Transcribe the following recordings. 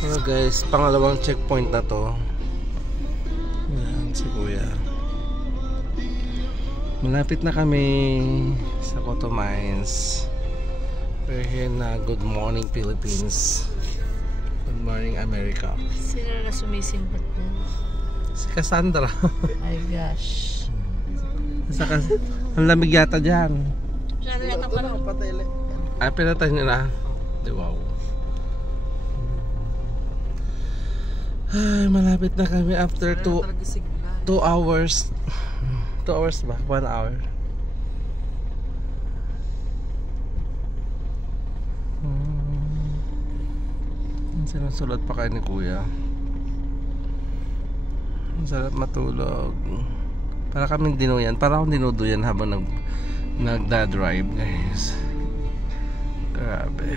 Hello guys, pangalawang checkpoint na to. Yan, si Kuya. Malapit na kami sa Coto Mines. We're here na Good Morning Philippines. Good Morning America. Sino na sumisimbat na? Si Cassandra. Ay gosh. Ang lamig yata dyan. Masyado yata pa lang. Ay, pinatay nyo na. Di wow. Ay, malapit na kami after 2 hours. 2 hours ba? 1 hour. Sinusulat pa kayo ni Kuya. Ang sarap matulog. Para kaming dinuyan. Para akong dinuduyan habang nagda-drive, guys. Grabe.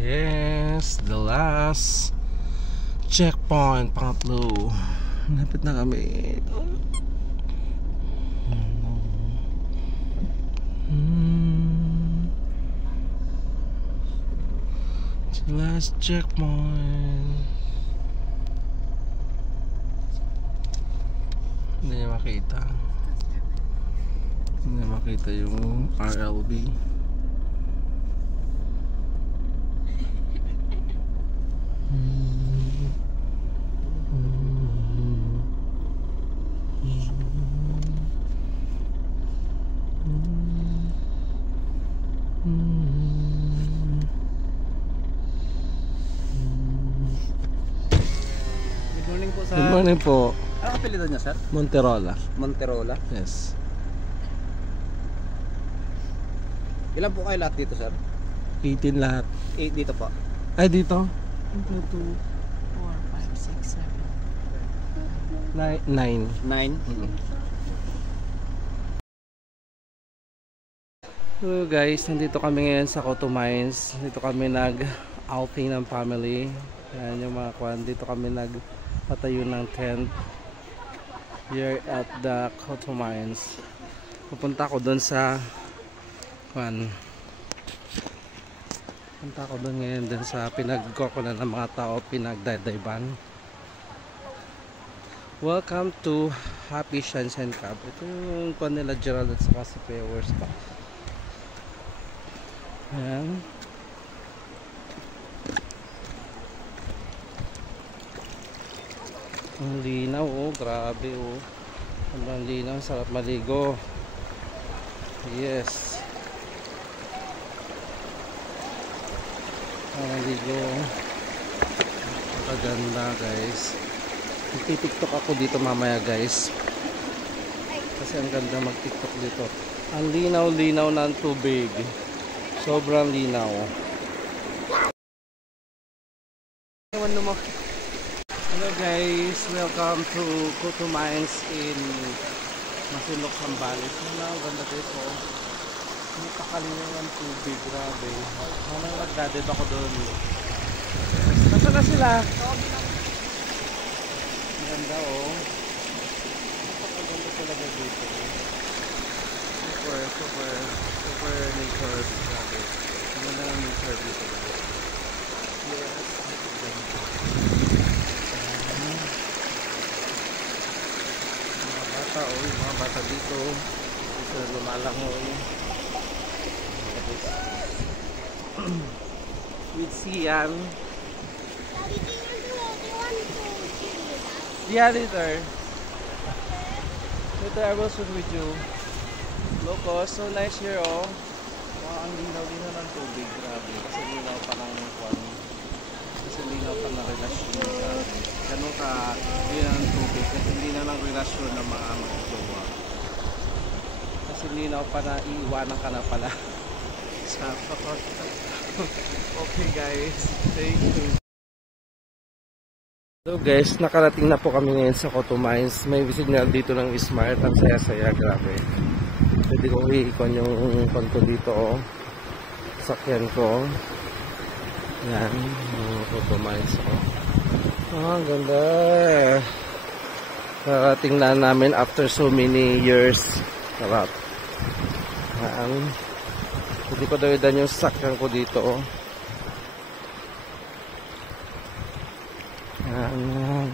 Yes, the last checkpoint, pangatlo. Lapit na kami. The last checkpoint. Hindi niya makita. Hindi niya makita yung RLB. Good morning po, sir. Good morning po. Ano kapilitan niya, sir? Monterola. Monterola. Yes. Ilan po kayo lahat dito, sir? 18 lahat. 8 dito po. Ay, dito? 1, 2, 4, 5, 6, 7. 9. 9. So guys, nandito kami ngayon sa Coto Mines. Dito kami nag-outing ng family. Yan yung mga kwan. Dito kami nagpatayo ng tent here at the Coto Mines. Pupunta ako doon sa kwan. Punta ako doon ngayon doon sa pinagkukunan ng mga tao, pinagdadayban. Welcome to Happy Sunshine Cup. Ito yung kwan nila Gerald at saka si Pewers pa. Ayan. Ang linaw, oh, grabe, oh. Ang linaw, sarap maligo. Yes. Ang maligo. Maganda, guys. Magti-tiktok ako dito mamaya, guys. Kasi ang ganda mag-tiktok dito. Ang linaw-linaw ng tubig. Sobrang linaw. Hello guys, welcome to Coto Mines in Masinloc, Zambales. Ang ganda dito. Napakalinaw ng tubig, grabe. Parang nagdadid ako doon. Nasaan na sila? Ang ganda, oh. Napakaganda talaga dito. Super nature. Grabe. Ang ganda ng nature dito. Yes. Mga bata, oh. Yung mga bata dito. Dito lumalangoy. With Sian. Yeah, later. Later I will shoot with you. Loco, so nice here, oh. Wow, ang linaw-linaw ng tubig, grabe. Kasi linaw pa ng kwan. Kasi linaw pa ng relasyon, grabe. Ganun ka linaw ng tubig. Kasi linaw ng relasyon ng mga magjowa. Kasi linaw pa na iiwanan ka na pala. Okay guys, thank you. So guys, nakarating na po kami ngayon sa Coto Mines. May signal dito ng Smart. Ang saya-saya, grabe. Pwede ko iikon yung konto dito, oh. Sakyan ko. Yan, yung Coto Mines, oh. Ang ganda. Nakarating na namin after so many years. Sarap. Hindi ko daw idan yung sasakyan ko dito. Oh. Yan.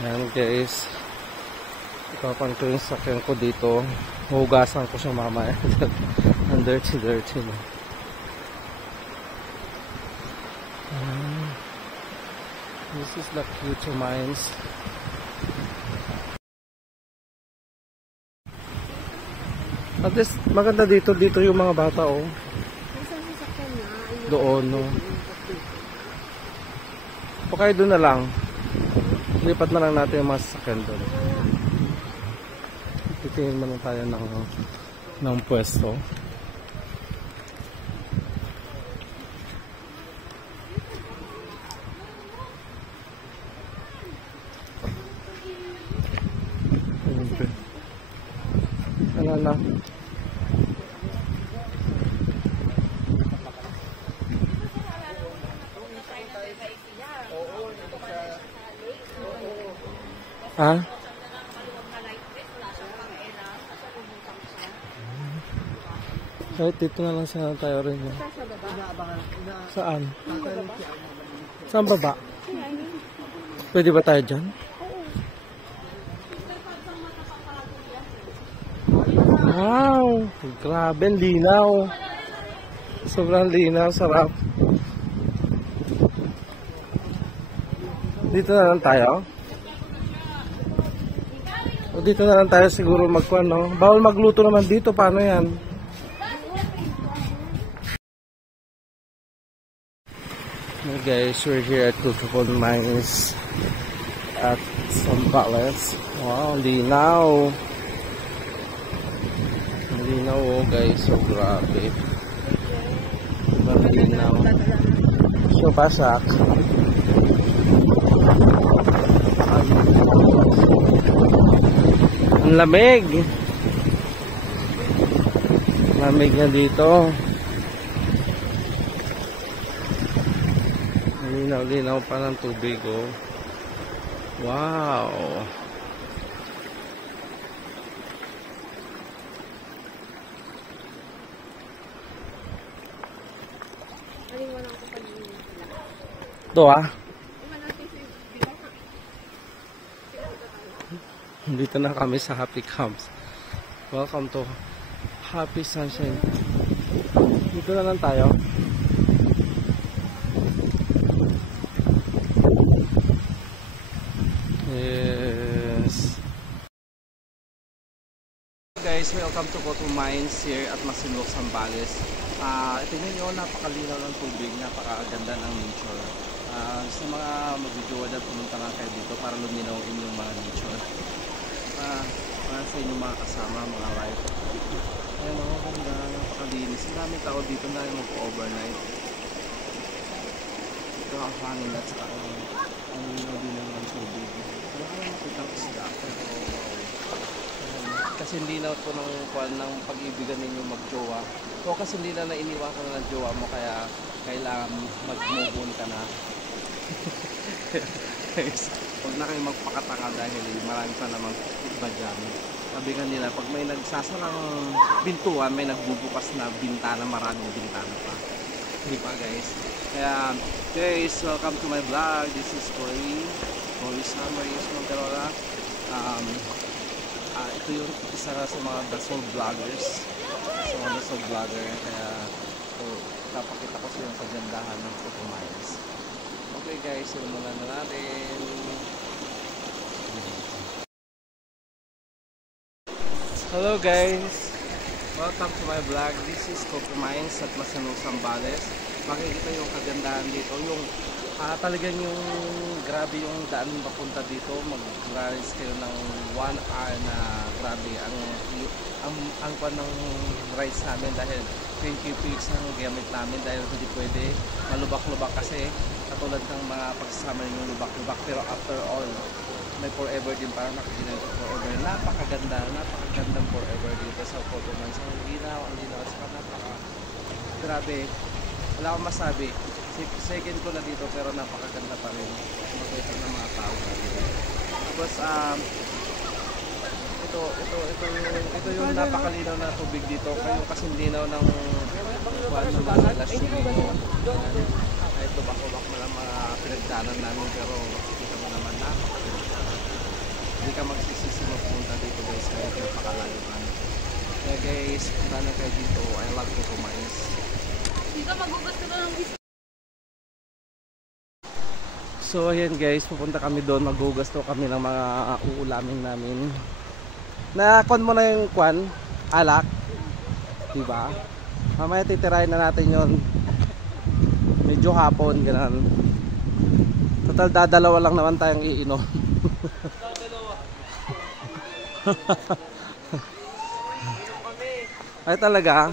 Ayan guys, ipapan ko yung sakyan ko dito, hugasan ko siya mamaya. Ang dirty na. This is the Q2 Mines. At least maganda dito yung mga bata oh. Doon no. O kaya doon na lang. Lipat na lang natin yung mga sasakyan doon. Titingin mo lang tayo ng pwesto. Ano na? Ha? Kahit dito na lang sana tayo rin. Eh. Saan? Saan baba? Pwede ba tayo dyan? Wow! Grabe, linaw. Sobrang linaw, sarap. Dito na lang tayo? O dito na lang tayo siguro magkuhan, no? Bawal magluto naman dito, paano yan? Hey guys, we're here at Q2 Mines at Zambales. Wow, linaw. Linaw oh guys, so grabe. Sobrang linaw. So pasak. Ang lamig. Lamig na dito. Linaw-linaw pa ng tubig oh. Wow. Ito ah. Dito na kami sa Happy Camps. Welcome to Happy Sunshine. Dito na lang tayo. Yes. Guys, welcome to Q2 Mines here at Masinloc, Zambales. Tingnan nyo, napakalinaw ng tubig, napakaganda ng nature. Sa mga mag-video na pumunta lang kayo dito para luminawin yung mga nature. Para sa inyong mga kasama, mga wife. Ayan o, ganda, napakalinis. Maraming tao dito na yung mag-overnight. Ito ang hangin at saka ang linaw din ng tubig. Wala ka lang makita ang isda. Pero kasi linaw po ng pag-ibigan ninyo mag-jowa. O kasi hindi na iniwan ko na ng jowa mo kaya kailangan mag-move on ka na. Huwag na kayo magpakatanga dahil marami pa namang iba dyan. Sabi nga nila, pag may nagsasarang bintuan, may nagbubukas na bintana, maraming bintana pa. Di ba guys? Kaya guys, welcome to my vlog. This is Corey Summers Monterola. Ito yung isa sa mga dasol vloggers. Sa mga dasol vlogger. Kaya kapakita ko sa yung kagandahan ng Q2 Mines. Okay guys, simulan na natin. Hello guys, welcome to my vlog. This is Q2 Mines at Masinloc, Zambales. Makikita yung kagandahan dito, yung Talagang yung grabe yung daan papunta dito. Mag-rise kayo ng 1 hour na grabe ang kwan ng rides namin dahil 20 feet ang gamit namin dahil hindi pwede malubak-lubak kasi katulad ng mga pagsasama yung lubak-lubak, pero after all may forever din, parang nakikita ko forever. Napakagandang forever dito sa Photo Mines. Ang linaw at saka grabe, wala akong masabi. Second ko na dito pero napakaganda pa rin. Mabait ng mga tao dito. Tapos ito yung napakalinaw na tubig dito. Yung kasing linaw ng buwan ng mga relasyon dito. Kahit lubak-lubak mo lang mga pinagdaanan namin, pero makikita mo naman napakaganda. Hindi ka magsisisi magpunta dito guys, kahit napakalayo man. Kaya guys, punta na kayo dito. I love Photo Mines. Dito magugot ka na ng bis. So ayan guys, pupunta kami doon, maghugas to kami ng mga uulamin namin. Na-con mo na yung kwan, alak, diba? Mamaya titirahin na natin yon. Medyo hapon, ganun. Total dadalawa lang naman tayong iinom. Ay talaga?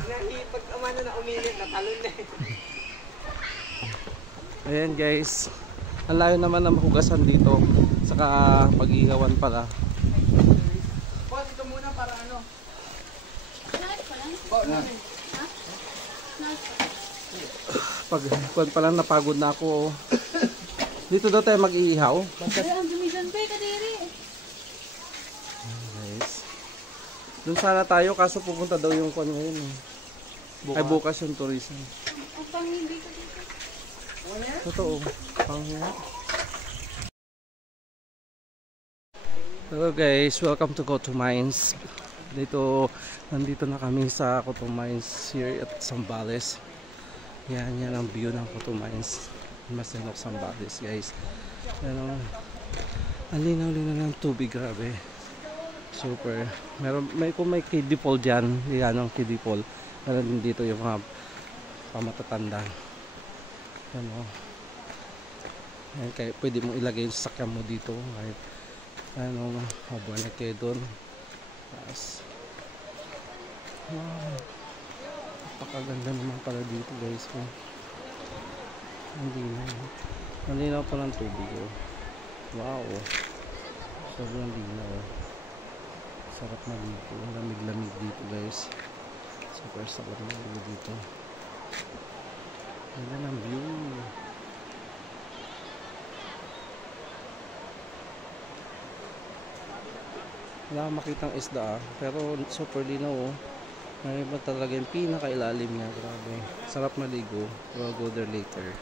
Pag umano na umilit, natalon na. Ayan guys, ang layo naman ng hugasan dito, saka pag-ihawan pala. Boss, ito muna para ano? Pag pa lang napagod na ako. Dito daw tayo mag-iihaw. Ay, ang dumisan pa kadiri. Guys, doon sana tayo kaso pupunta daw yung kwan ngayon. Ay bukas yung tourism. Ang pangindi ko dito. Totoo. Hello guys, welcome to Photo Mines. Nandito na kami sa Photo Mines here at Zambales. Yan ang view ng Photo Mines. Masinok Zambales guys. Yan ang linaw-linaw ng tubig, grabe. Super. Kung may kiddie pool dyan, yan ang kiddie pool. Meron din dito yung mga pamatatanda. Ano, yan, kaya pwede mong ilagay yung sasakyan mo dito kahit ano, mabuhay kayo doon. Tapos wow, napakaganda naman pala dito guys. Ang linaw pa ng tubig. Wow, sobrang linaw. Sarap maligo, lamig-lamig dito guys. Super sarap maligo dito. Ganda ng view. Wala akong makitang isda pero super linaw oh. May ba talaga yung pinakailalim niya, grabe. Sarap maligo. We'll go there later.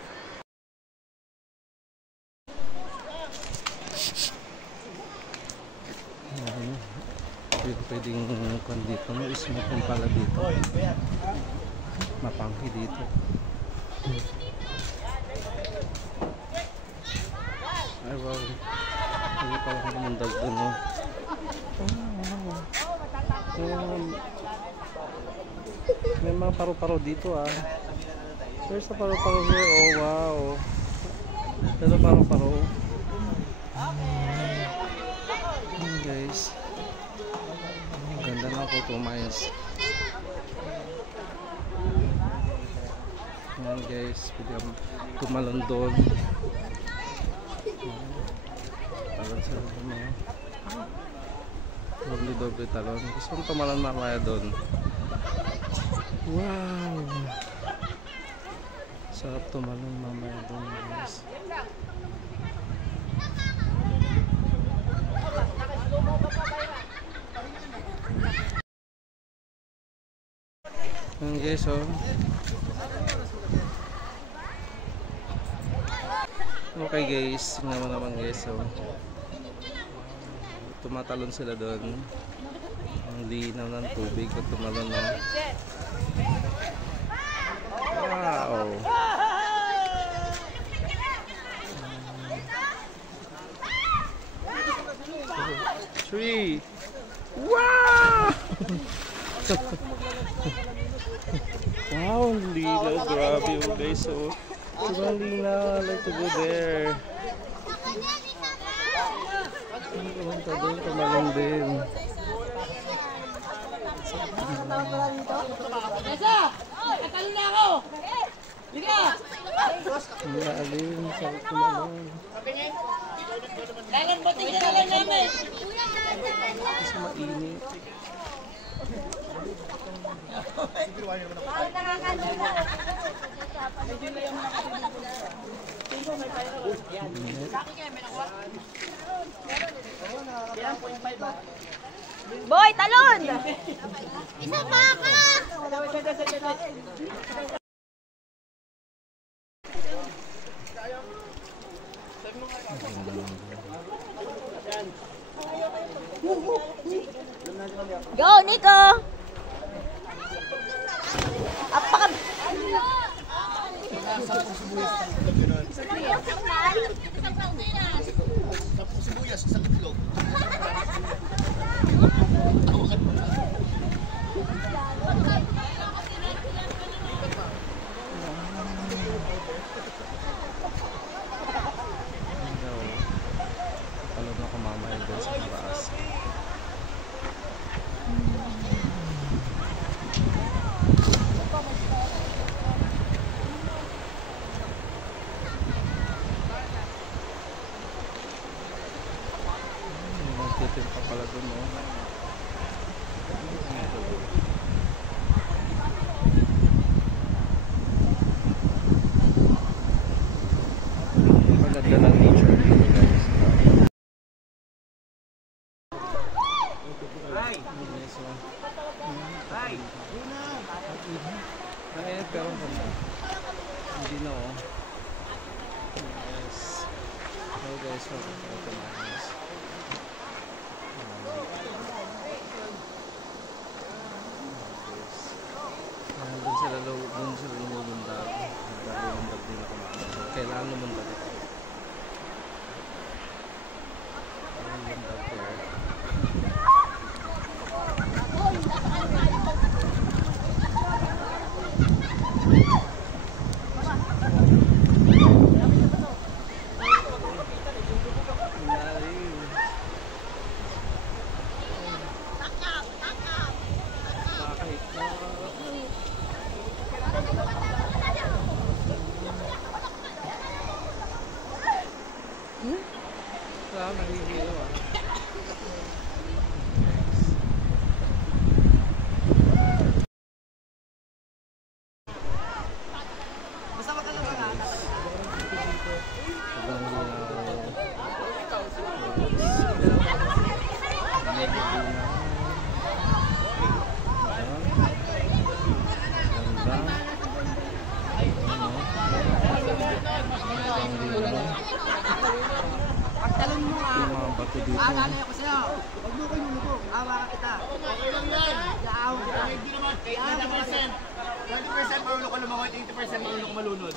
Pwedeng kwan dito, no? Smoking pala dito. Mapangki dito. Ay wow, hindi pala ako kumundag doon, no? May mga paru-paro dito There's a paru-paro here, oh wow. Ito paru-paro. Guys, ganda na Photo Mines. Ayan guys, pwede tumalon doon. Talon sa mga doble talon. Gusto kong tumalon mamaya doon. Wow, sarap tumalon mamaya doon guys. Ayan guys, oh. Okay guys, tingnan mo naman guys, oh. Tumatalon sila doon. Ang linaw ng tubig at tumalon, oh. Wow. 3. Wow! Wow, ang linaw. Grabe yung guys, oh. Sobrang linaw. I like to go there. Pumunta doon, tumalong din. Nasa! Natalo na ako! Liga! Ang lalim, sakit tumalong. Dalan ba tingin na lang namin? Kasi mainit. Boy, talon! Isa pa ka! Go, Nico! Apaka... Palog na kumamay doon sa taas. Magtitim pa pala doon, no? Maganda ng nature dito, guys. Ay, pero hindi na, oh. Yes. Hello guys, welcome to Kuto Mines. Doon sila lumulundag. Lumulundag din ako. So, kailangan lumundag ito. Lumulundag there. Nagigilo, ah. Basta wag ka lang mga pagtalon mo aalala ako sa'yo. Huwag mo ko lulubog. Hawakan kita. Okay lang yan. Yaaw kita. Hindi naman. 20% marunong ko lumangoy, 80% marunong ko malunod.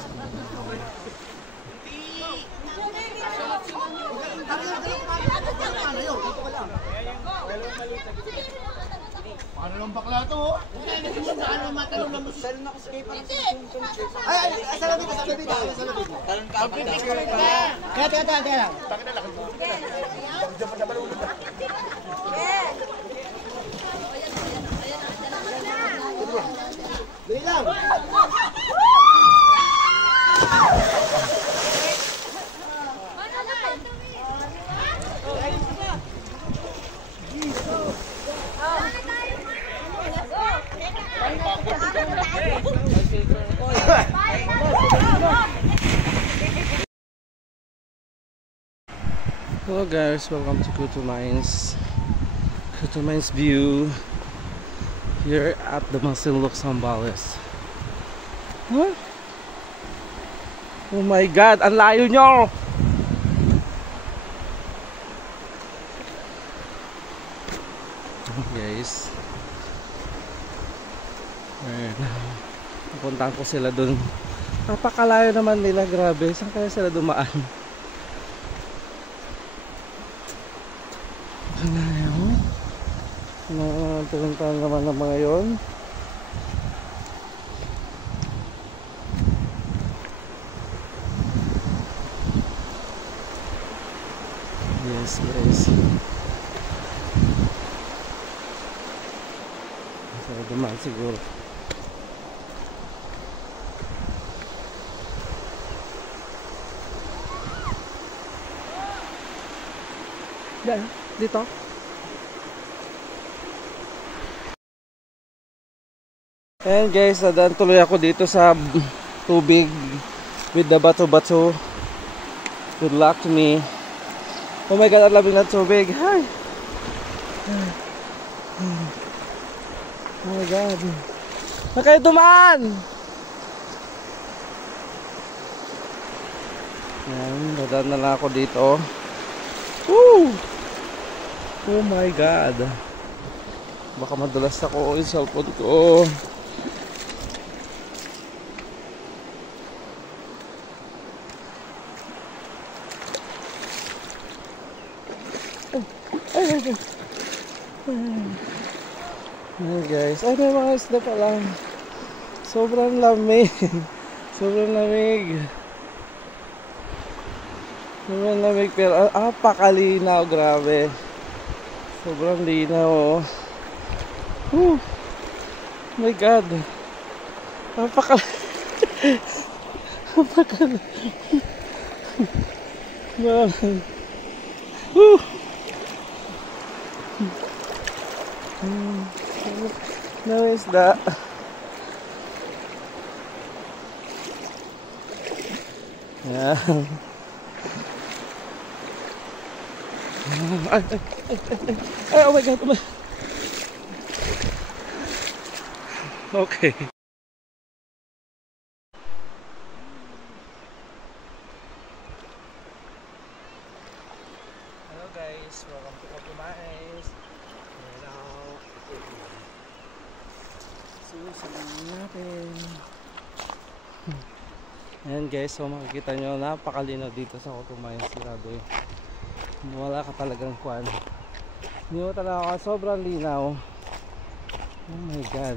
Paano lang bakla to? Hindi, saan naman matalong na mo? Talon ako sa kayo. Ay, sa labit, sa labit. Talon ka. Kaya lang. Bakit na lang? Diyan pa na malunod. Dali lang. Hello guys, welcome to Kuto Mines. Kuto Mines view here at the Masinloc Zambales. Huh? Oh my god, ang layo nyo! Guys, napuntahan ko sila dun. Napakalayo naman nila, grabe. Saan kaya sila dumaan? Pinuntahan naman ng mga yon. Yes, guys. So, dumaan siguro. Yan, dito. And guys, nadaan tuloy ako dito sa tubig with the bato-bato. Good luck to me. Oh my God, ang lamig ng tubig. Hi. Oh my God. Na kayo dumaan. Yan, nadaan na lang ako dito. Woo! Oh my God. Baka madulas ako yung cellphone ko. Hey guys, ay may mga isda pa lang. Sobrang lamig. Sobrang lamig. Sobrang lamig pero pakalinaw, grabe. Sobrang linaw. Oh my God. No isda. Yeah. Ay, oh my God, oh my. Okay. Hello guys, welcome to Kapumais. Hello. Susunod natin. Ayan guys, so makikita nyo, napakalinaw dito sa Kapumais. Grabe. Wala ka talagang kwan. Hindi mo talaga, sobrang linaw. Oh my God.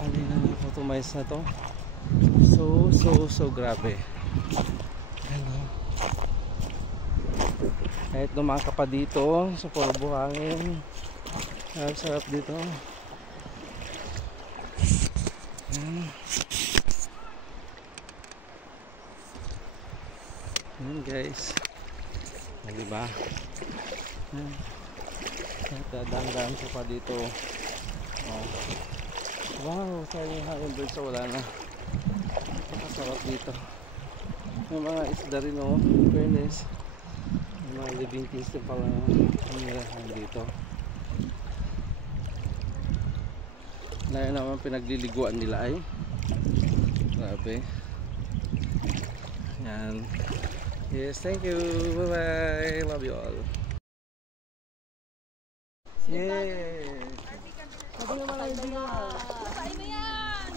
Ang linaw ng Kapumais na to. So grabe. Ano? Kahit dumaan ka pa dito sa puro buhangin, sarap dito. Ayan guys, diba? Dadaan-daan ko pa dito. Oh. Wow, sayang yung hummingbird, so wala na. Nakasarap dito. May mga isda rin, oh, fairness. May mga living things din pala nangyarahan dito. Ngayon naman pinagliliguan nila ay grabe. Yan. Yes, thank you. Bye bye. Love you all. Yay! Sabi naman lang hindi nga. Masay mo yan!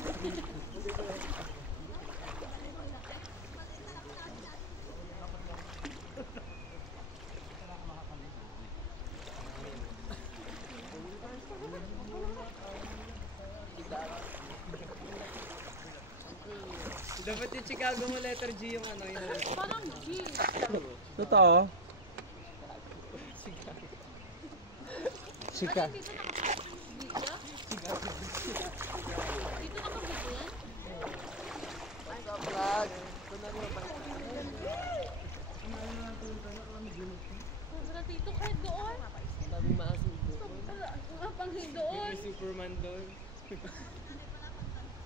Dapat yung Chicago mo letter G yung ano yun. Parang G. Totoo? Chika. Dito nakabito yan? Sobrang dito kahit doon. Daming maasubo. Ang panghing doon. May Superman doon.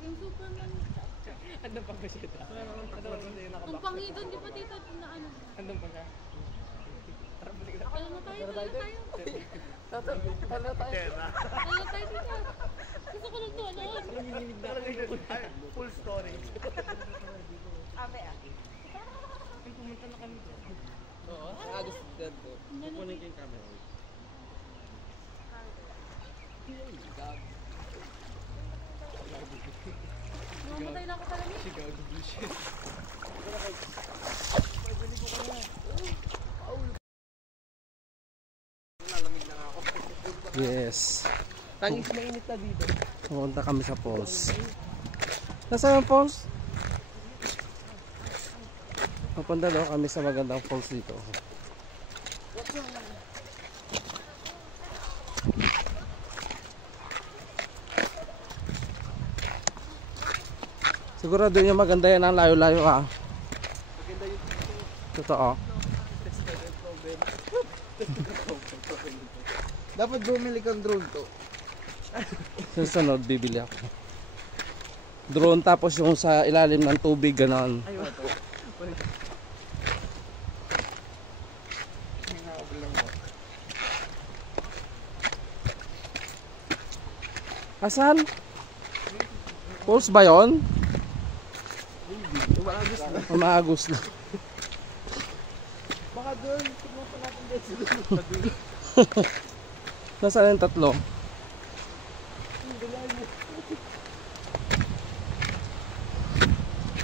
Yung Superman. Andun pa ba siya? Ang panghing doon, di ba dito na ano? Andun pa siya? Ano tayo? Ano tayo dito? Gusto ko lang to, ano? Full storage. Ay, pumunta na kami doon. Oo, Agos dito. Kukunin ko yung camera. Mamatay na ako talaga. Chicago bullshit. Yes. Tangis mainit na dito. Pumunta kami sa falls. Nasaan ang falls? Papunta daw kami sa magandang falls dito. Sigurado yung maganda yan ang layo-layo ah. Totoo. Dapat bumili kang drone to. Susunod, bibili ako. Drone tapos yung sa ilalim ng tubig, ganon. Asan? Pulse ba yun? Umaagos na. Baka doon, pumunta natin dito. Nasaan yung tatlo?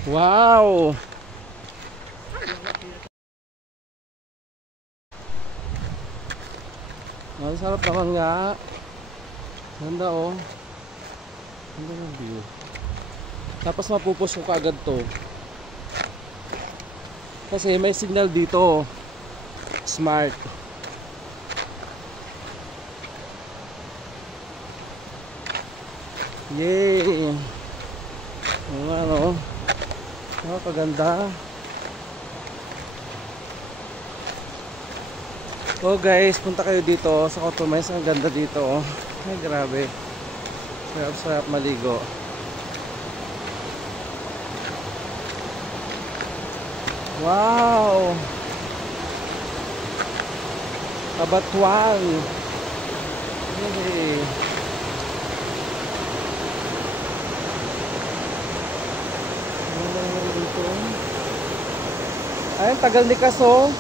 Wow! Ang sarap naman nga. Ganda oh. Ganda ng view. Tapos mapupus ko kaagad to. Kasi may signal dito. Smart. Yay! Ano? Oh, kaganda. Oh guys, punta kayo dito sa Cotomines. Ang ganda dito oh. Ay grabe. Sarap-sarap maligo. Wow! Kabatuan. Hey. Ayun, tagal ni Kaso.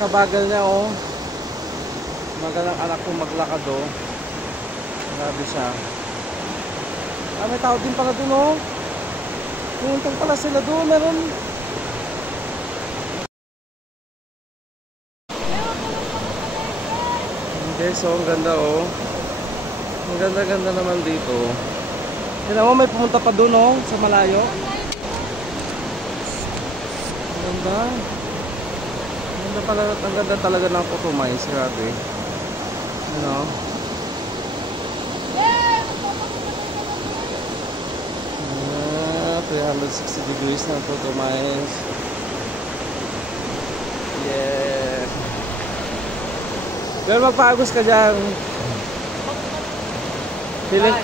Kabagal niya oh. Magal ang anak kong maglakad oh. Grabe siya. Ah, may tao din pala dun oh. Puntang pala sila doon. Meron. Okay, so ang ganda oh. Ang ganda-ganda naman dito. Tignan mo, may pumunta pa doon oh, sa malayo. Ang ganda. Ang ganda talaga ng Cotomines, grabe. Ano? 360 degrees ng Cotomines. Yeah. Pero magpagos ka dyan. Feeling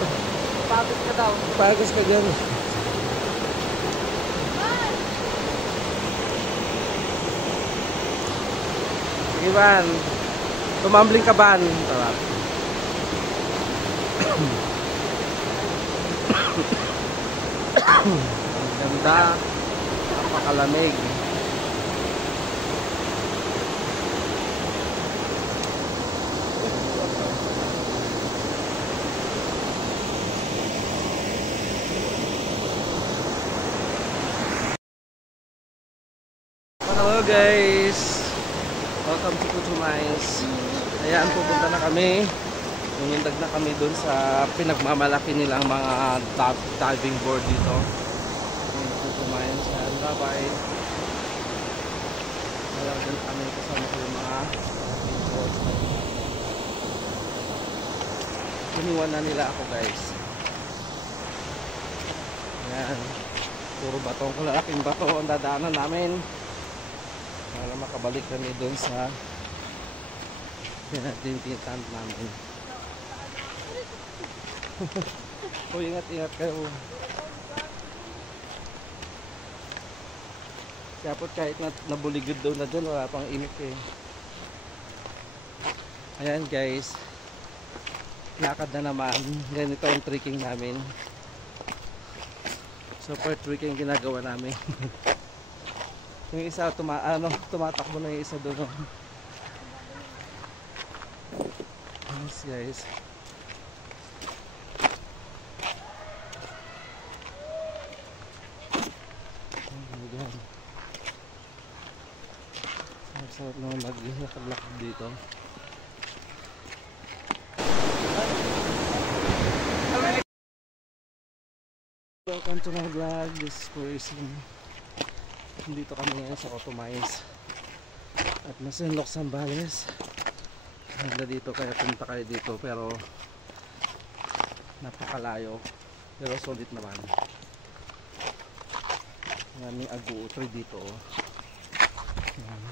Pagod ka daw. pagos ka dyan. Sige Ban, tumambling ka Ban. Sarap. Ang ganda, napakalamig. Hello guys, welcome to Cotomines. Ayan, pupunta na kami. Numundag na kami dun sa pinagmamalaki nilang mga diving board dito. Ayan, Cotomines. Ayan, bye bye. Nalagyan kami kasama ko yung mga diving board. Iniwan na nila ako guys. Ayan, puro batong, kalalaking bato ang dadaanan namin para makabalik kami dun sa tent namin. O ingat-ingat kayo. Siyapot kahit nabuligid daw na dyan, wala pang imik eh. Ayan guys, lakad na naman. Ganito ang trekking namin. Super trekking ginagawa namin. Yung isa tumatakbo na yung isa doon. Nice guys. Oh my god. Sarap naman maglakad dito. Welcome to my vlog. This is Person. Dito kami ngayon sa Cotomines at nasa Los Zambales. Ganda dito kaya punta kayo dito pero napakalayo pero solid naman. Maraming agu-tree dito. Oh. Ayan.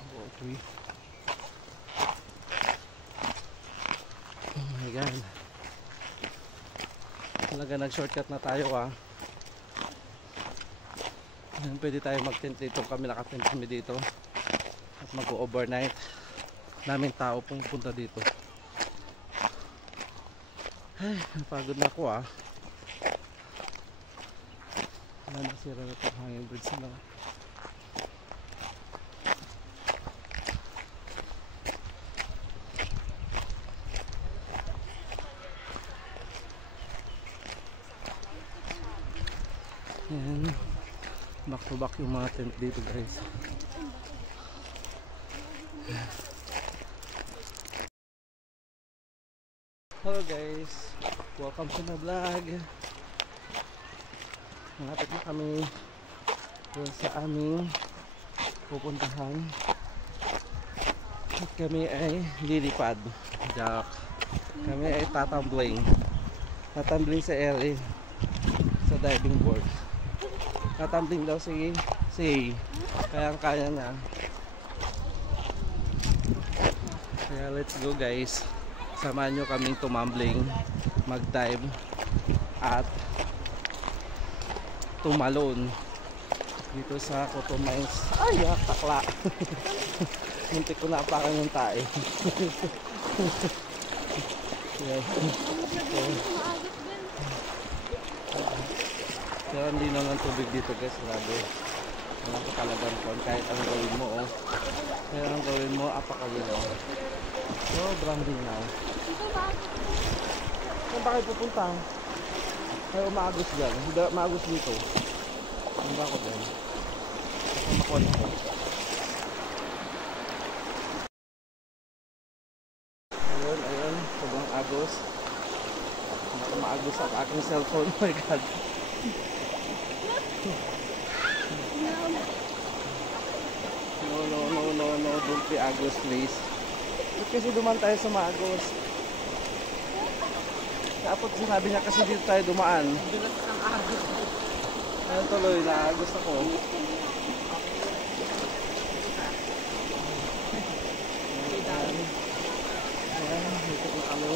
Agu-tree. Oh my God. Talaga nag-shortcut na tayo Ayan, pwede tayo mag-tent dito. Kami naka-tent kami dito. At mag-overnight. Daming tao pumunta dito. Ay, napagod na ako Nasira na itong hanging bridge na. Ayan. Back to back yung mga tent dito, guys. Hello guys, welcome to my vlog. Malapit na kami doon sa aming pupuntahan. At kami ay lilipad. Jack. Kami ay tatambling. Tatambling sa area. Sa diving board. Tatambling daw, sige. Sige. Kaya na. Kaya let's go guys. Samahan nyo kaming tumambling, mag-dive at tumalon dito sa Cotton Mines. Ay, takla. Muntik ko na apakan yung tae. Pero hindi naman tubig dito guys, grabe. Wala ka talagang kon kahit ang gawin mo Kaya ang gawin mo, apakalinaw. Sobrang linaw. Saan ba kayo pupunta? Ay, umaagos dyan. Hindi maagos dito. Hindi ba ako dyan? Makon ako. Ayun. Sobrang agos. Maagos ang aking cellphone. Oh my God. No. Don't be agos, please. Ba't kasi dumaan tayo sa maagos? Dapat sinabi niya kasi dito tayo dumaan. Ayun tuloy, naagos ako. Ayan, dito na kami.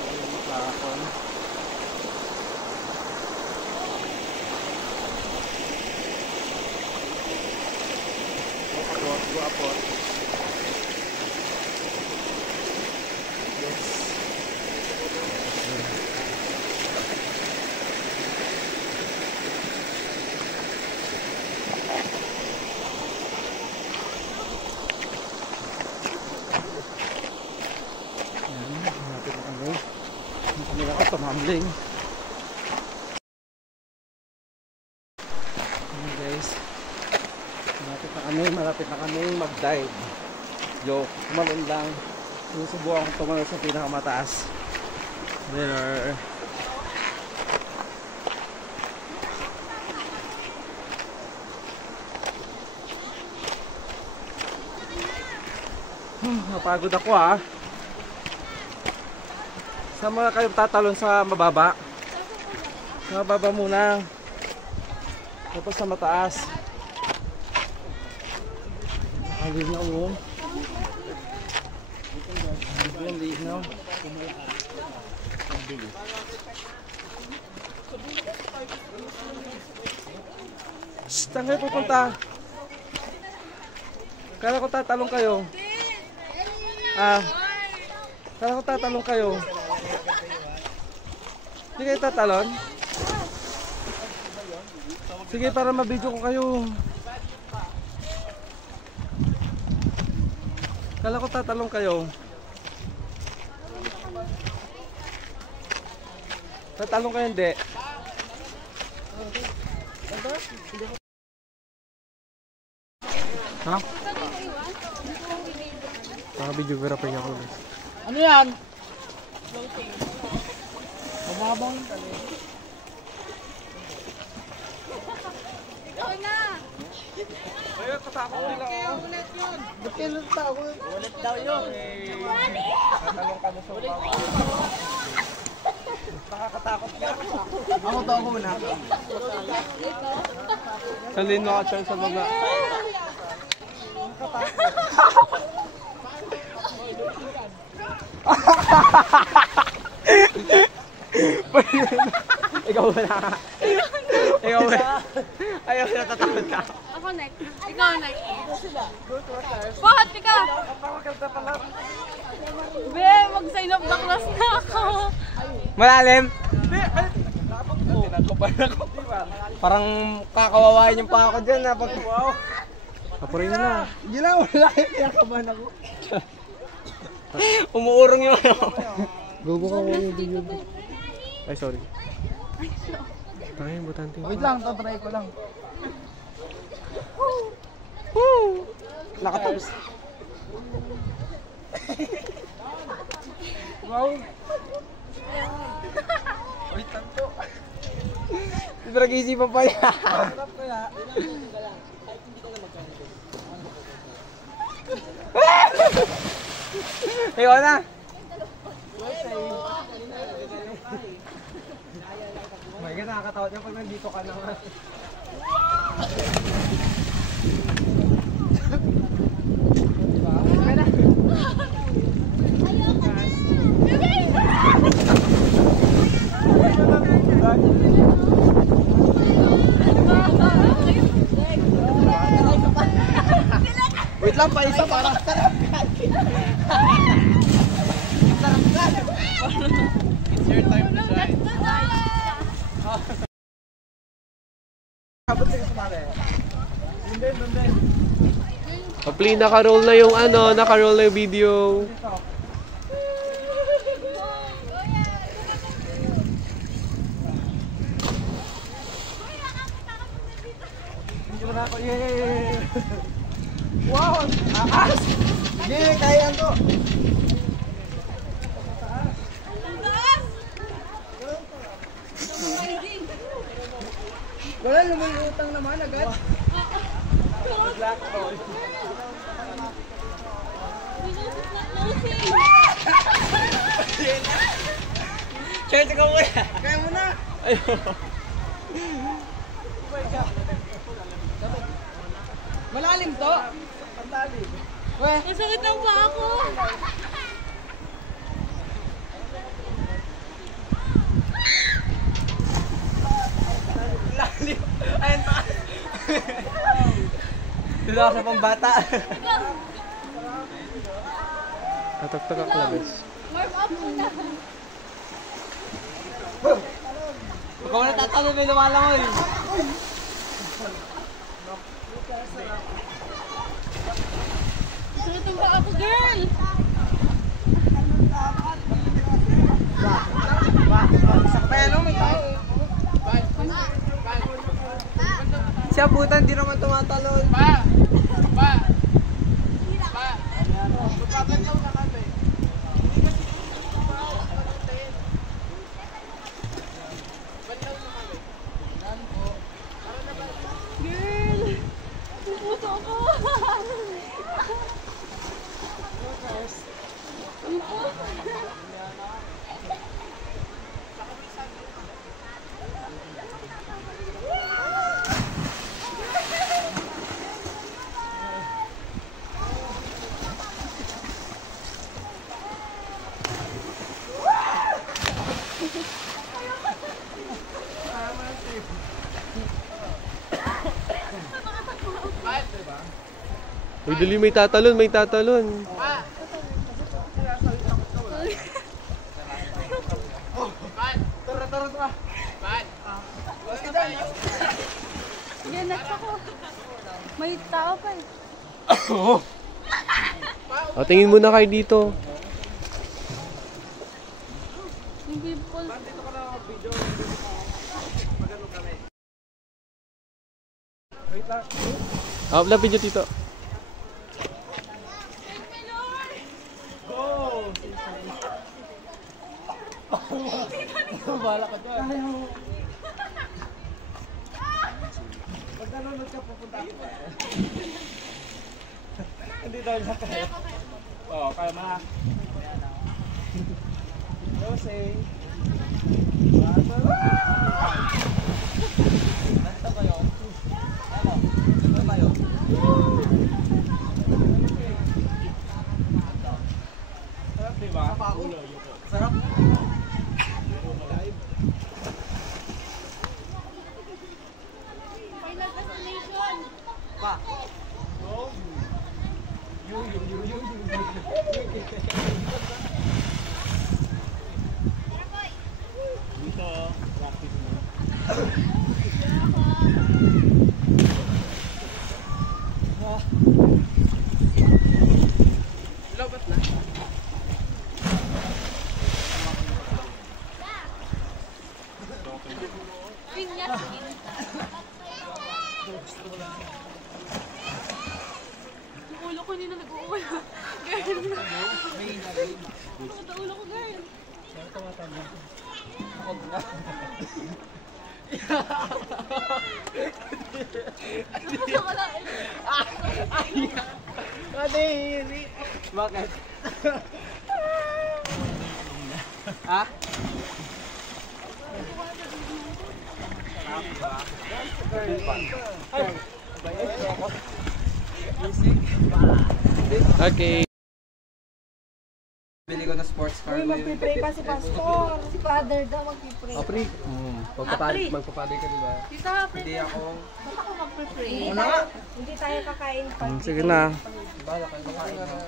Ayan, makakon. Go apot. Yes. Malapit na kami. Kami na ako tumambling. Ayan guys. Malapit na kami mag-dive. Joke, tumalon lang. Sinusubukan ko tumalon sa pinakamataas. There. Napagod ako Saan mga kayo tatalon sa mababa? Sa mababa muna. Tapos sa mataas. Linaw mo. Linaw. Saan kayo pupunta? Kala ko tatalong kayo. Kala ko tatalong kayo. Hindi kayo tatalon? Sige, para mabidyo ko kayo. Kala ko tatalong kayo. Tatalong kayo hindi. Ha? Video grapher niya ako. Ano yan? Pababang. Ikaw na! Kaya kasama ko nila. Ulit yun! Ba't kayo tao? Ulit daw yun. Tatalong ka na sa baba. nakakatakot niya. Ako to ako muna. Salin mo ka dyan sa baba. Ikaw wala. Ikaw wala. Ayaw na tatakot ka. Ako next. Ikaw next. Bakit ka? Be, mag-sign of the class na ako. Malalim? Parang kakawawain yung pa ako dyan na pag... Wow. Kapurin na. Hindi na, wala yung kinakabahan ako. Umuurong yung ano. Gogo ka ko yung video. Ay, sorry. Ay, butante. Wait lang, tatry ko lang. Woo! Nakatapos. Wow! Wait lang to. Pinag-iisipan pa yan. Sarap kaya. Ayaw na. My God, nakakatakot yan pag nandito ka naman. Wait lang pa isa para sarap ka. Sarap ka. It's your time to shine. Kapli, naka-roll na yung ano, naka-roll na yung video. Wow! Akas! Hindi, kaya to. Wala, lumulutang naman agad. Black roll. Chance ka muna. Kaya mo na. Malalim to. Malalim. Masakit ang paa ko. Lalim. Ayan pa. Dito ako sa pambata. Tatak-tak ako labis. Warm up muna. Huwag ako natatalo, may lumalangoy. Masakit ang paa ko, girl. Isa pa yan, may tao. Siya puta, hindi naman tumatalon. Pa! Magpapanyaw na kami. Hindi kasi bandaw na kami. Girl. Pupuso ako. Uy, dali, may tatalon, may tatalon. Tara. Yan, next ako. May tao pa eh. O, tingin muna kayo dito. Yung people. Wala video dito. Bala ka dyan. Pag nanonood ka, pupunta ako. Hindi daw lang kaya. Oo, kaya ma. Jose. Sarap, diba? Sarap. Final destination. Pa. Dito, practice mo. Lobat na. Pinyas. Yung ulo ko nila nag-uulo. Girl. Ang ulo ko, girl. Kadiri. Bakit? Ha? Okay. Bili ko na sports car. Uy, magpipray pa si Pastor. Si Father daw magpipray. Apri. Magpapaday ka, diba? Tita, Hindi ako. Ba't ako magpipray? Una nga. Hindi tayo kakain pa. Sige na.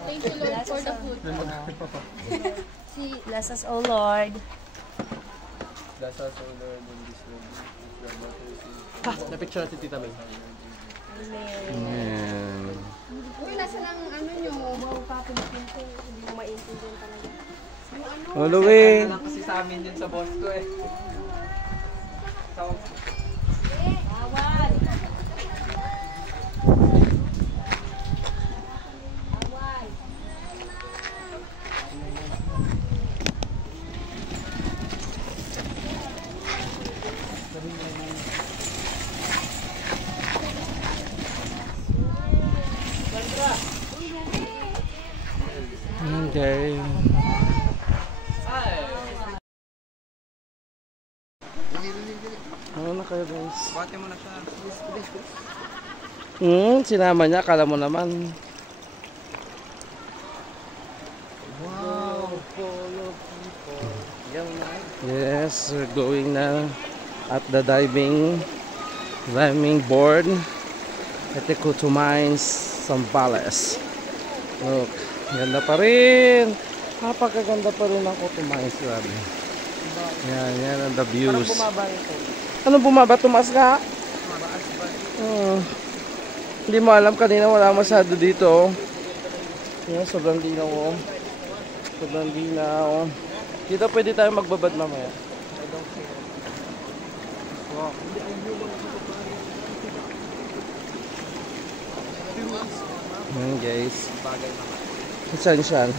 thank you Lord for the food. Bless us, O Lord. That's also Lord in this room. Na-picture natin Tita May. Amen. Uy, nasa lang ano nyo, mapapagpapin ko. Hindi mo maintindihan talaga. Oh, Louie. Lang kasi sa amin yun sa boss ko eh. Bawal! Bawal! Okay. Ano na kayo guys? Bate mo na siya. Sinama niya, kala mo naman. Wow, full of people. Yes, we're going na at the diving board at the Kutu Mines, Zambales. Look, ganda pa rin. Napakaganda pa rin ang Kutu Mines, grabe. Yan, yan ang the views. Anong bumaba? Tumaas ka? Hindi mo alam, kanina wala masyado dito. Yan, sobrang linaw oh. Sobrang linaw. Dito pwede tayo magbabad mamaya. Wow. Yan guys. Saan siyan?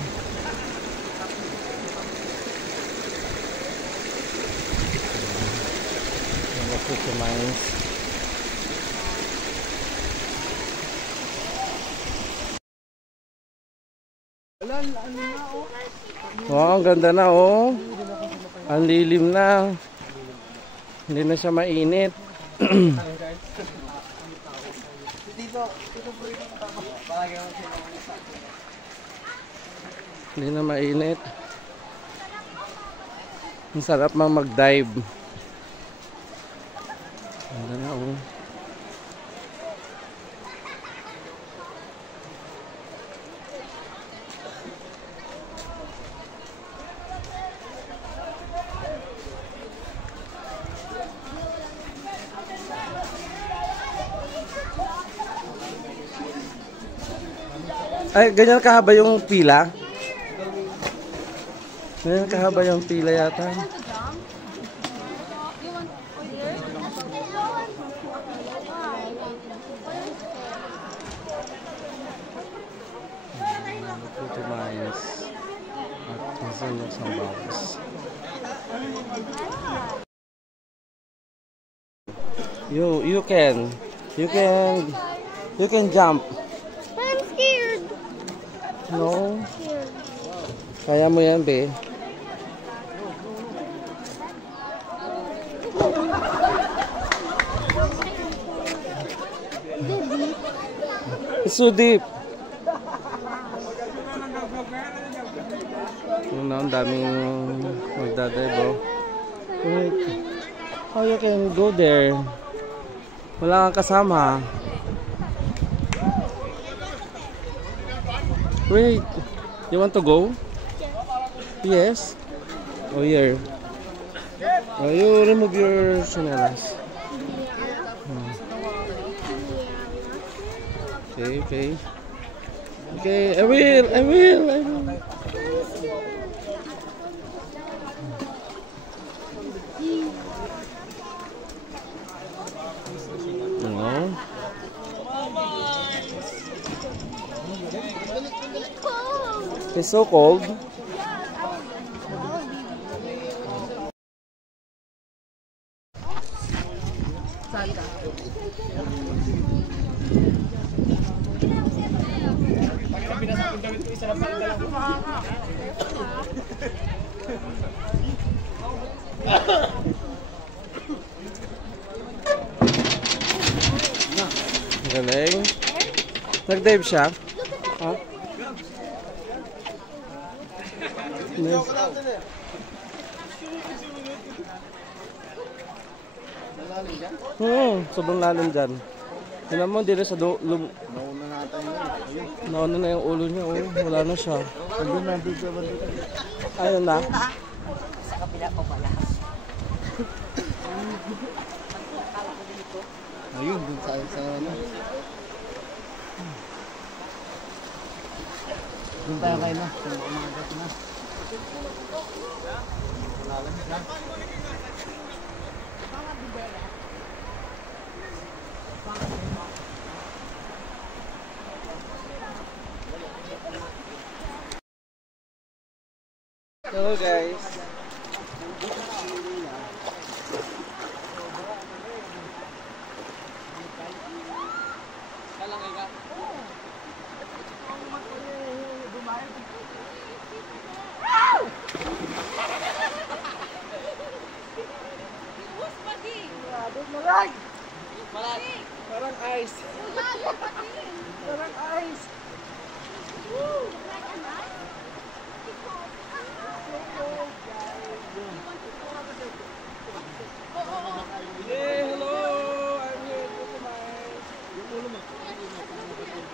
Kutu Mines. Wow, ang ganda na oh. Ang lilim na. Hindi na siya mainit. Hindi na mainit. Ang sarap mag-dive. Ganda na oh. Ay, ganyan kahaba yung pila? Ganyan kahaba yung pila yata. Kutu Mines at Museum of Zambales. You can jump. I'm scared. No. Kaya mo yan, be. It's so deep. Ang daming magdadive, bro. Wait. How you can go there? Wala kang kasama. Wait. You want to go? Yes. Oh, here. Oh, you remove your chanelas. Okay, okay. Okay, I will. No. It's so cold. Galing. Nag-dive siya? Huh? Yes. Sobrang lalim dyan. Tignan mo, dito sa nauna na yung ulo niya. Oh. Wala na siya. Ayun na. Sa kabila pa pala. Ayun, dun sa ano. Dun tayo kayo na. Sa umagat na. Hello guys. Parang ice. Parang ice. Hey, hello. I'm here to customize.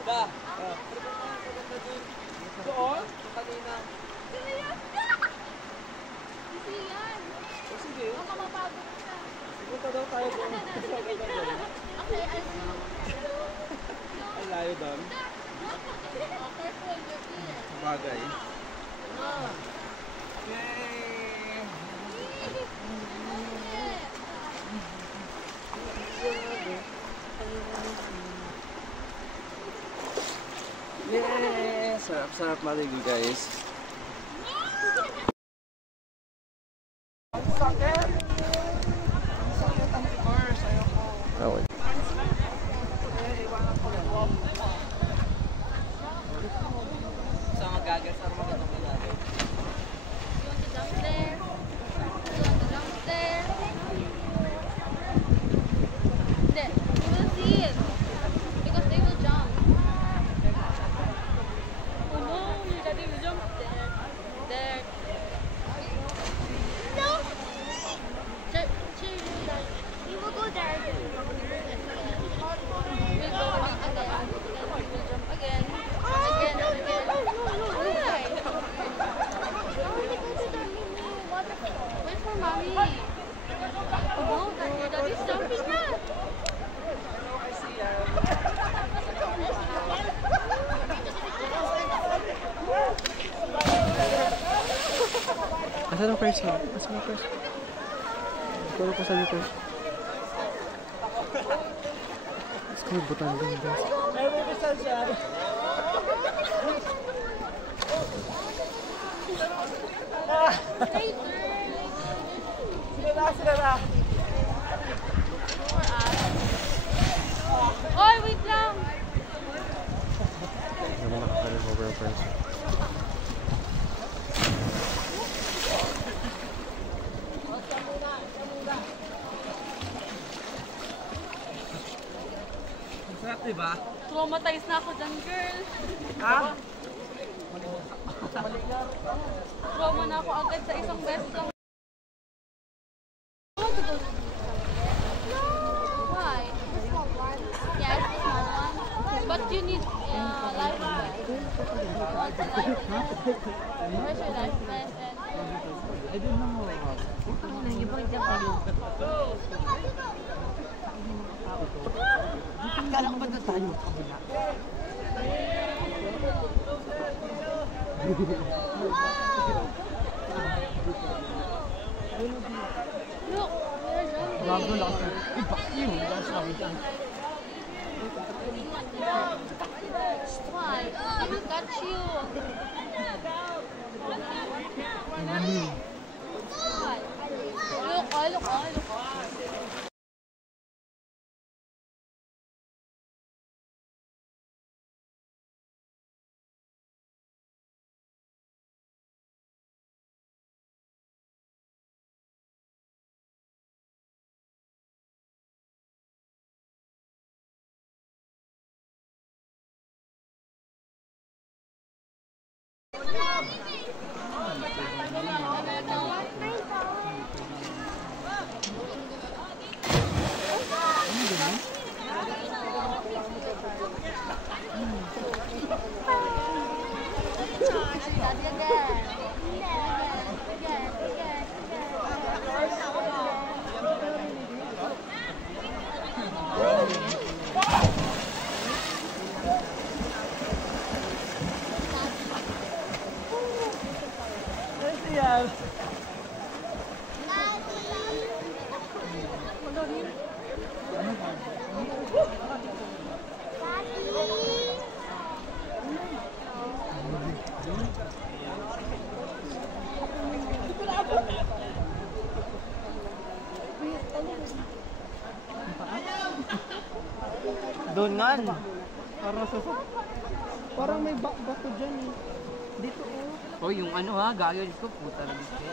Ba? Doon? Kanina. Sige. Punta daw tayo doon. Ang layo doon. Bagay. Yay! Yay! Sarap-sarap maligo guys. Okay. Sa magagas ang mga itong ilalim. Asan ang purse mo? Asan ang purse? Tulog ko sa'yo purse. Let's go, butang din guys. Ay, may pisal siya. Sila na. Oy, wait lang! Hindi mo nakakalim over ang purse. Masarap, diba? Traumatized na ako dyan, girl. Ha? Trauma na ako agad sa isang beses lang. Why? Yes, the small one. But you need life vest. What's the life vest? Where's your life vest? I don't know. Akala ko ba na tayo kabila? Look, we're done. Bago lang ako. Vacuum. Why? I will catch you. Why? Look. Doon nga. Parang may bato dyan eh. Dito oh. Oh, yung ano ha, gayo dito, puta na dito.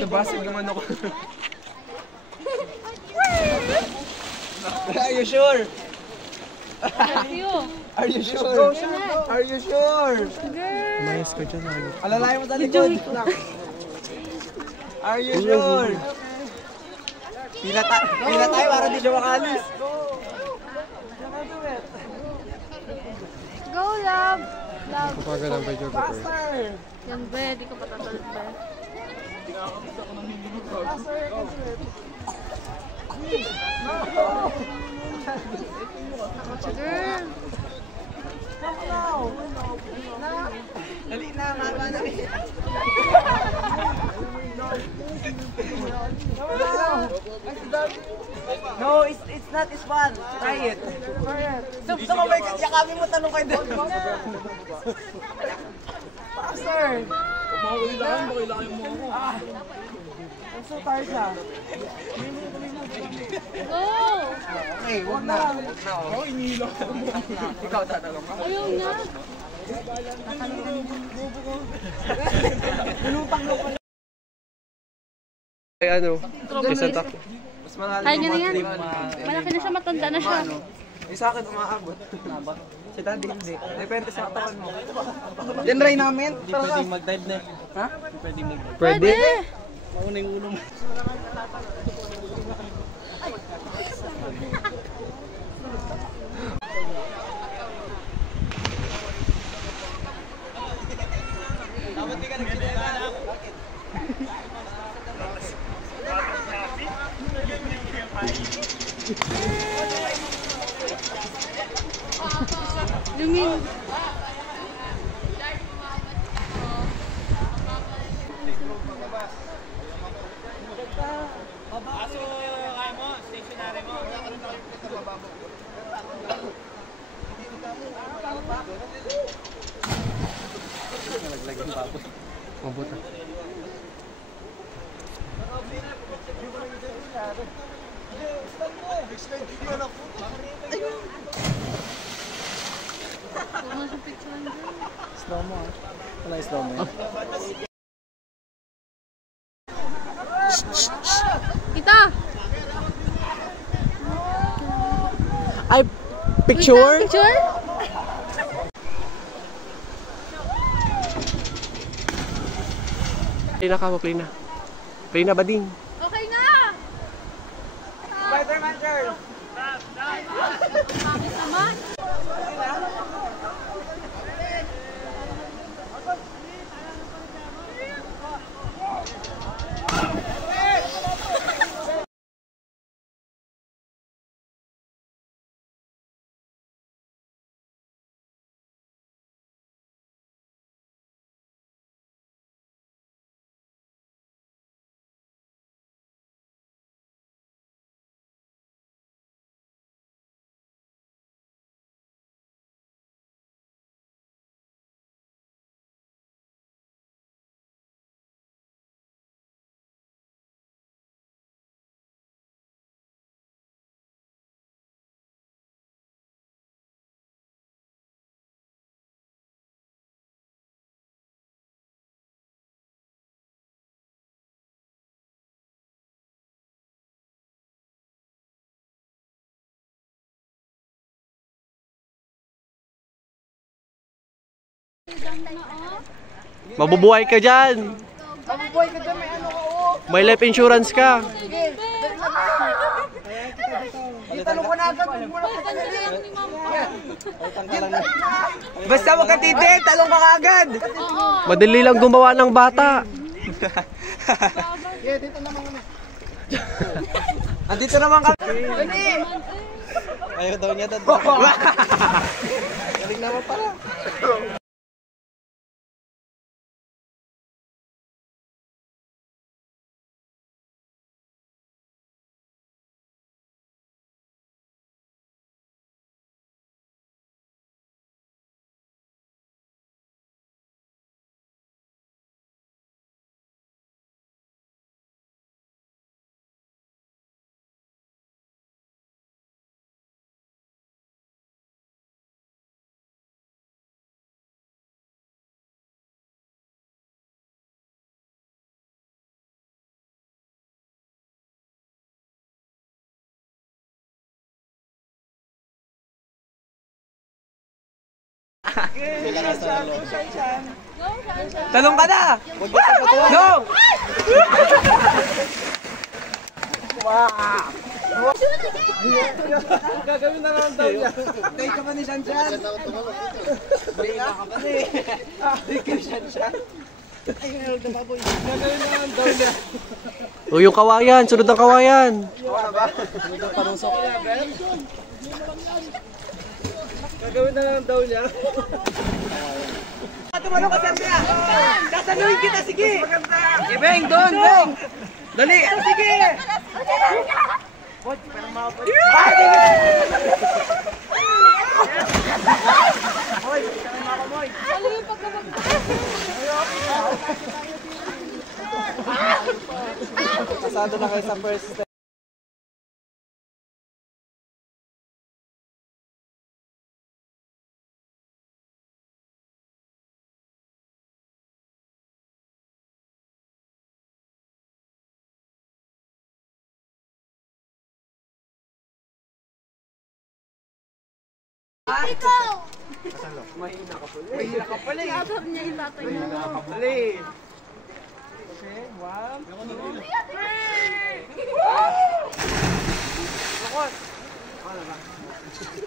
Nabasig naman ako. Are you sure? You. Are you sure? Are you sure? Girl. Mayas ko dyan. Alalay mo sa likod. Are you sure? Pila tayo para di siya makalis. Go, love. Love. Kapag lang ba yung faster? Yan ba, di ko patatalog ba? Girl. Dali na, mama na rin. No, it's not this one. Try it. Gusto mo ba yakapin mo tanong kayo doon? Faster! Makakailangan mo ako. I'm so tired siya. Go. Okay, wag na. Oh, inila. Ikaw tatanong ka. Ayaw na. Ay ano? Isa ta. Mas malalim Kaya niya na yan. yung Malaki na siya, matanda na siya. Yung sa akin umaabot. Si daddy hindi. Depende sa katawan mo. Yan try namin. Pwede mag-dive na. Ha? Pwede mag-dive. Pwede. Mauna yung ulo mo. Lumin. Mabuta. Huwag mo sa picture. Slow mo ah. Wala yung slow mo yan. Kita! Ay, picture? Picture? Play na ka mo, play na. Play na, bading. Okay na! Spider-Man girl! Pangit naman. Mabubuhay ka dyan! Mabubuhay ka dyan, may ano ka oh. May life insurance ka! Di talong ko na agad, huwag mo na patagalin. Basta makatiti, talong ka agad! Madali lang gumawa ng bata. Dito naman kami. Andito naman kami. Ayaw daw niya dad. Galing naman pala. Talong ka na! Go! Gagawin na lang daw niya. Take ka ba ni Shanshan? Break ka ba ni? Break ka ni Shanshan? Gagawin na lang daw niya. O yung kawayan, sunod ang kawayan. Kawayan ba? Sunod ang panusok. Gagawin na lang daw niya. Tumano ka sa niya. Sasaluhin kita, sige. Beng, doon, Beng. Dali. Sige. Parang makapot. Hoy, parang makamoy. Ano yung pagkabag? Pasado na kayo sa first step. Ikaw! Mahina ka pala. Mahina ka pala eh. Sabi niya itatay na. Mahina ka pala eh. Okay, 1, 2,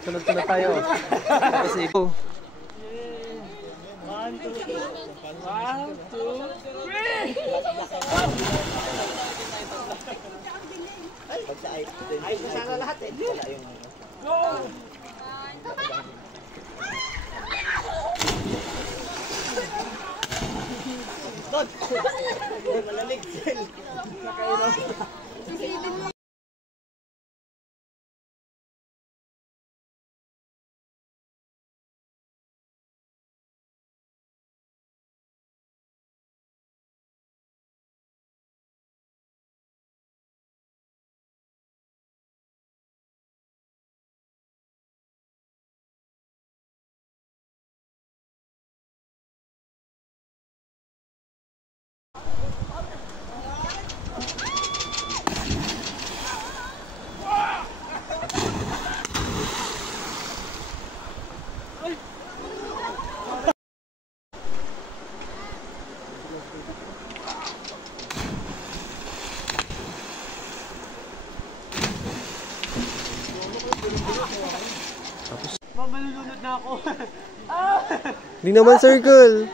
3. Sunod-sunod tayo. Kasi ito. 1, 2, 3. Ay, sana lahat eh. Go! Malalig. Nakainom. ako. Hindi naman circle.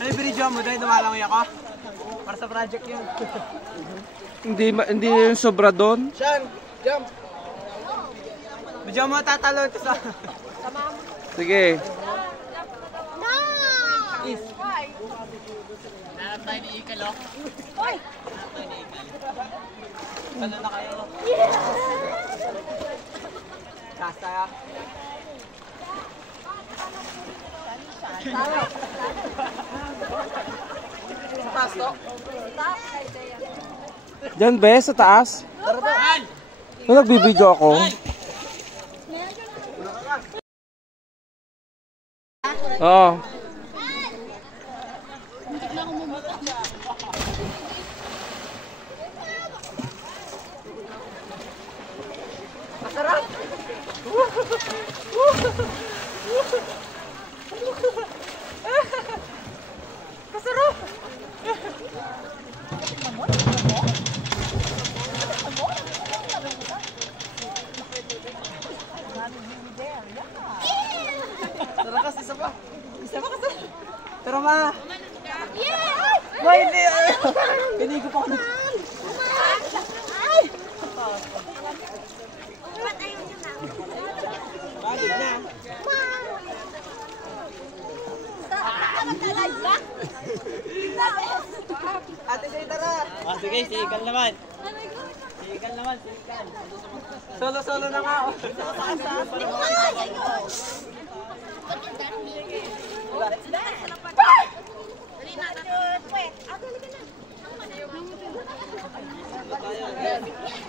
Ano yung binidyo mo dahil dumalangoy ako? Para sa project yun. Hindi yung sobra doon. Sean, jump! Binidyo mo tatalon ito sa... Sige. Is. Hanap tayo ni Ikal, oh. Ano na kayo? Kasta. Sa taas to? Diyan, be, sa taas. Nagbibideo ako. Oo. Masarap! Masarap! Tarakas, isa pa. Isa pa kasi. Tara ma. May hindi. Hindi ko pa ako. Balik na. Ate Say, tara. Sige, sigal naman. Sigal naman, sigal. Solo-solo na nga.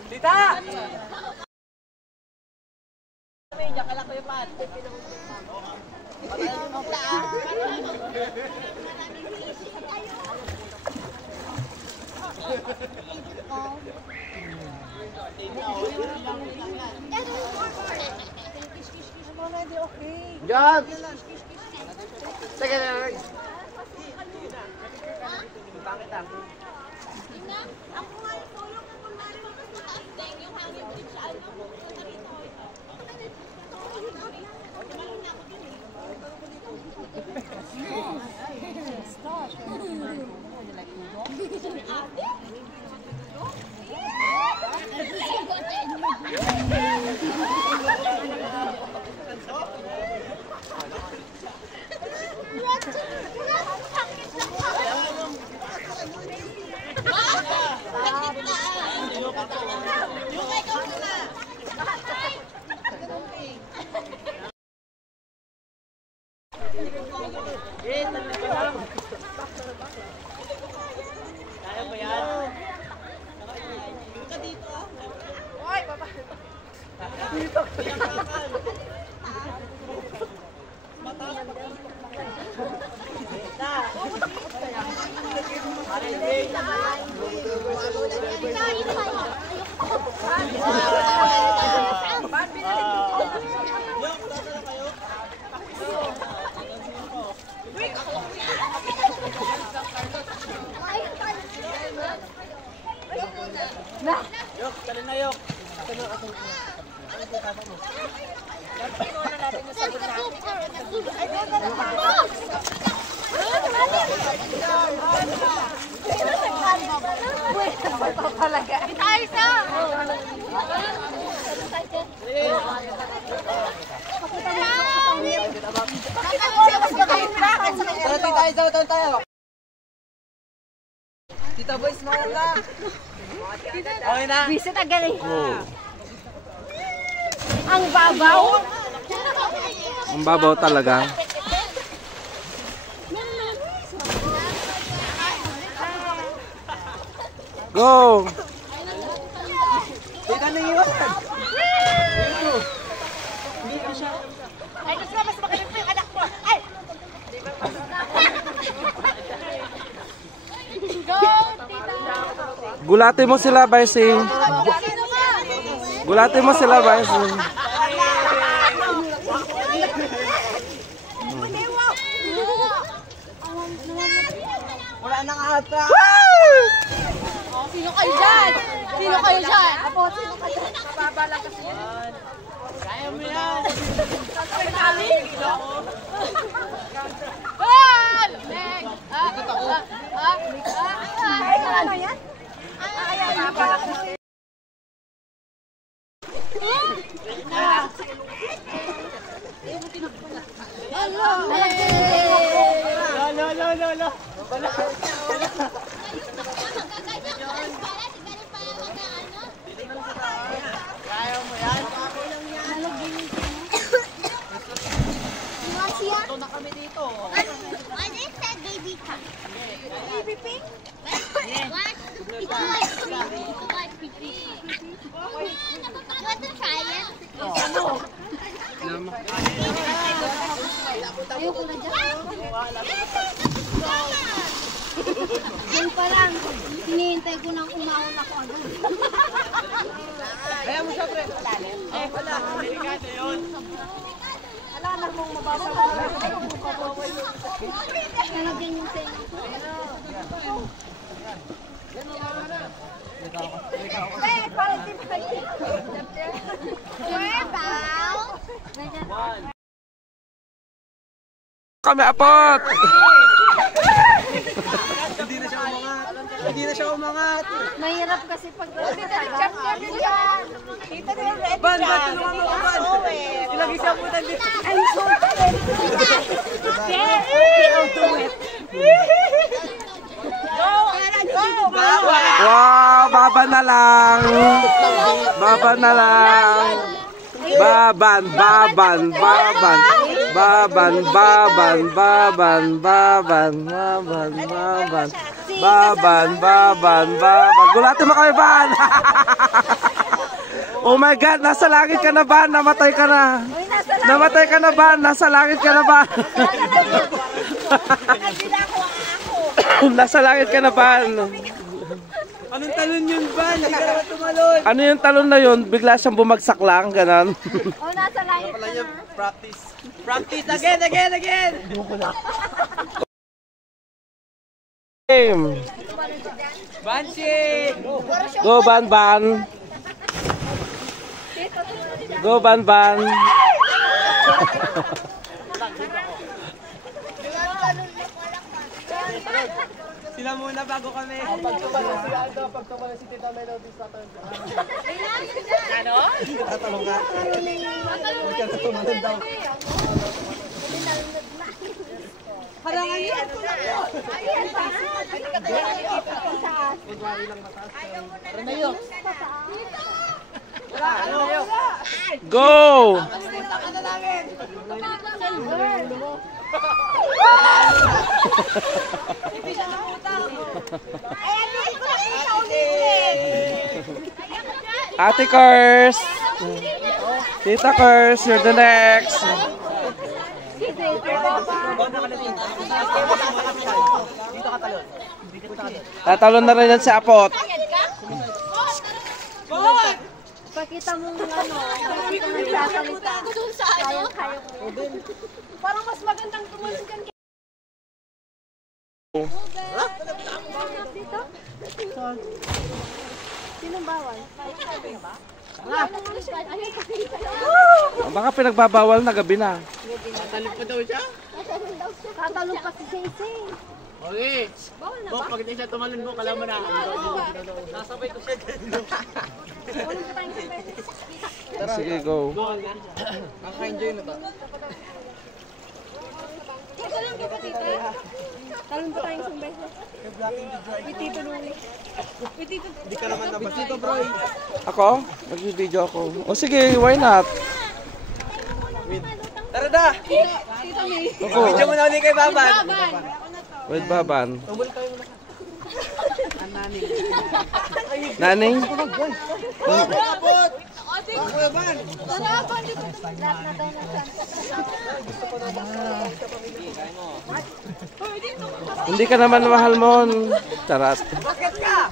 Tita! Jump! Teka lang. Bakit ah? Kaya ba yan? Yok, tali na yok. Kita isa! Tita Boys, maganda. Okay na. Visit again. Ang babaw. Ang babaw talaga. Go! Tita na iwan. Ay, gusto na mas magaling pa yung anak mo. Ay! Go, tita! Gulatin mo sila, Baising. Sino ba? Gulatin mo sila, Baising. Wala nang ata. Oh, sino kayo dyan? Sino kayo dyan? Apo, sino ka dyan? Mababa lang kasi yan. Kaya mo yan. Ah! Leg! Ay, ano yan? Ay, mababa lang kasi. Lo. Kaya mo yan. Ito na kami dito. What is that baby cat? Baby pig? What? It's like pig. You want to try it? Ayoko na dyan. Yan pa lang. Hinihintay ko nang umahon ako agad. Kaya mo siya, pre. Wala. Delikado yun. Wala na mong mababa. Nalagyan yung tenga ko. Eh, quality pa yun. Kami apot! Hindi na siya umangat. Mahirap kasi pag Ban, tulungan mo ako, Ban. Ilagay siya po dito. I'm so tired. Okay, I'll do it. Wow! Baba na lang! Baba na lang! Baban! Baban! Baban! Baban! Baban! Baban! Baban! Baban! Baban! Baban! Baban! Baban! Gulatin mo kami, Ban! Oh my God! Nasa langit ka na, Ban! Namatay ka na! Namatay ka na, Ban! Nasa langit ka na, Ban! Nasa langit ka na, Ban! Anong talon yun, Ban? Hindi ka naman tumalon. Ano yung talon na yun? Bigla siyang bumagsak lang, ganon. Oh, nasa langit ka na. Practice. Practice again. Game! Bansi! Go, Ban Ban! Go, Ban Ban! Sila muna bago kami. Pag tumalon si Aldo, pag tumalon si Tita Melody sa tayo. Ano? Tatalong ka. Huwag ka na tumalon daw. Harangan niyo. Go! Ate Kers! Tita Kers, you're the next! Tatalon na rin yan si Apot. Pakita mo ng ano. Nagsasalita. Kaya mo. Parang mas magandang tumalon dyan. Dito? Sinong bawal? Baka pinagbabawal na gabi na. Talip pa daw siya. Tatalong pa si Sisi. Okay. Bo, pag di siya tumalon mo, kala mo na. Nasabay ko siya. Sige, go. Nakaka-enjoy na to. Talon pa tayong isang beses. With Tito Luli. With Tito. Hindi ka naman nabas dito, bro. Ako? Mag-video ako. O sige, why not? Tara na! Tito May. Ako. Video mo na ulit kay Baban. Wait, Baban. Naning? Kapot! Ako Baban! Hindi ka naman mahal mo. Charat. Bakit ka?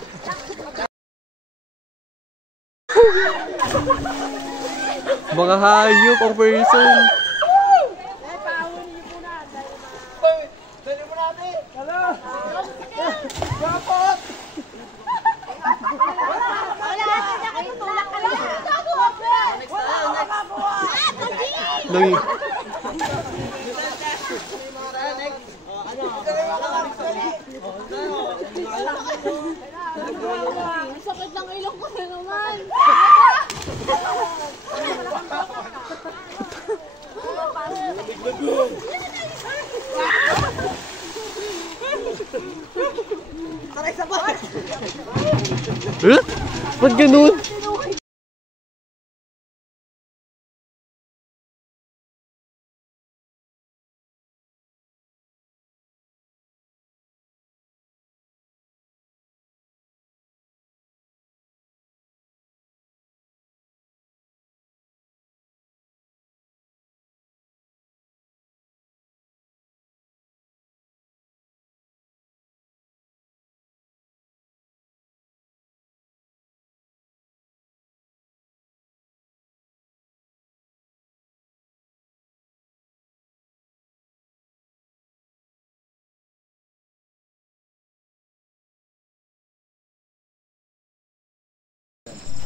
Mga hayop ang person. Dali mo natin! Hello! Kapot! Nung... Sakit ng ilong ko na naman. Huh? Ba't ganun?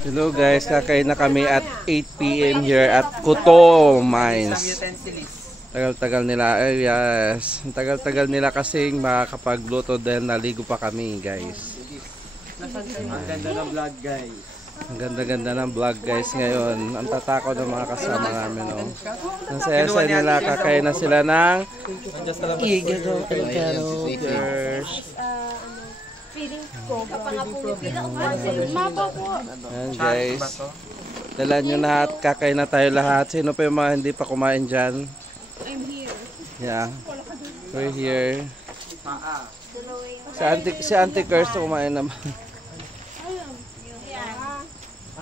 Hello guys, kakain na kami at 8 PM here at Kuto Mines. Tagal-tagal nila, yes. Tagal-tagal nila kasing makakapagluto dahil naligo pa kami guys. Ang ganda ng vlog, guys. Ang ganda-ganda ng vlog guys ngayon. Ang tatakaw ng mga kasama namin. Oh. Ang saya-saya nila, kakain na sila ng Igado Burgers. Feeling ko, kapag ako nipilang mapa ko. Ayan guys. Dala nyo lahat, kakain na tayo lahat. Sino pa yung mga hindi pa kumain dyan? I'm here. Yeah. We're here. Si Auntie Kirst kumain naman.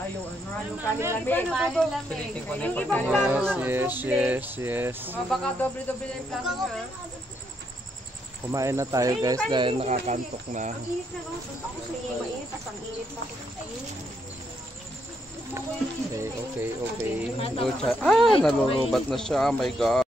Yung ibang plano. Yes. Baka doble-doble na yung plano ha. Kumain na tayo guys dahil nakakantok na. Init na ako. Ako sa iyo. Mainit. Tapos ang init pa ko. Okay. Go chat. Nalulubat na siya. Oh my God.